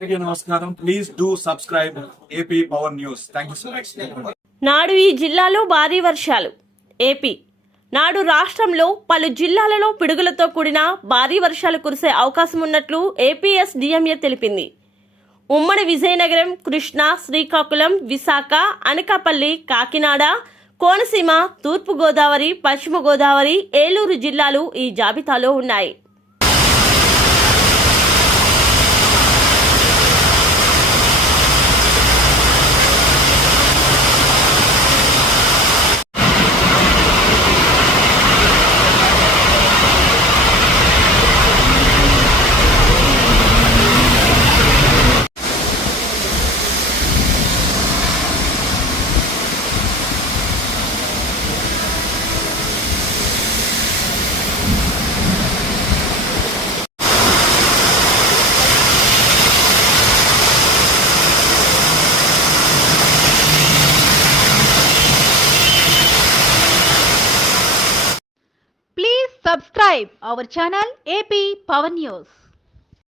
నమస్కారం. Please do subscribe AP power news. Thank you so much. నాడు ఈ జిల్లాలో భారీ వర్షాలు. ఏపీ నాడు రాష్ట్రంలో పలు జిల్లాలలో పిడుగులతో కూడిన భారీ వర్షాలు కురిసే అవకాశం ఉన్నట్లు ఏపీఎస్డీఎంఏ తెలిపింది. ఉమ్మడి విజయనగరం, కృష్ణా, శ్రీకాకుళం, విశాఖ, అనకాపల్లి, కాకినాడ, కోనసీమ, తూర్పు గోదావరి, పశ్చిమ గోదావరి, ఏలూరు జిల్లాలు ఈ జాబితాలో ఉన్నాయి. Please subscribe our channel AP Power News.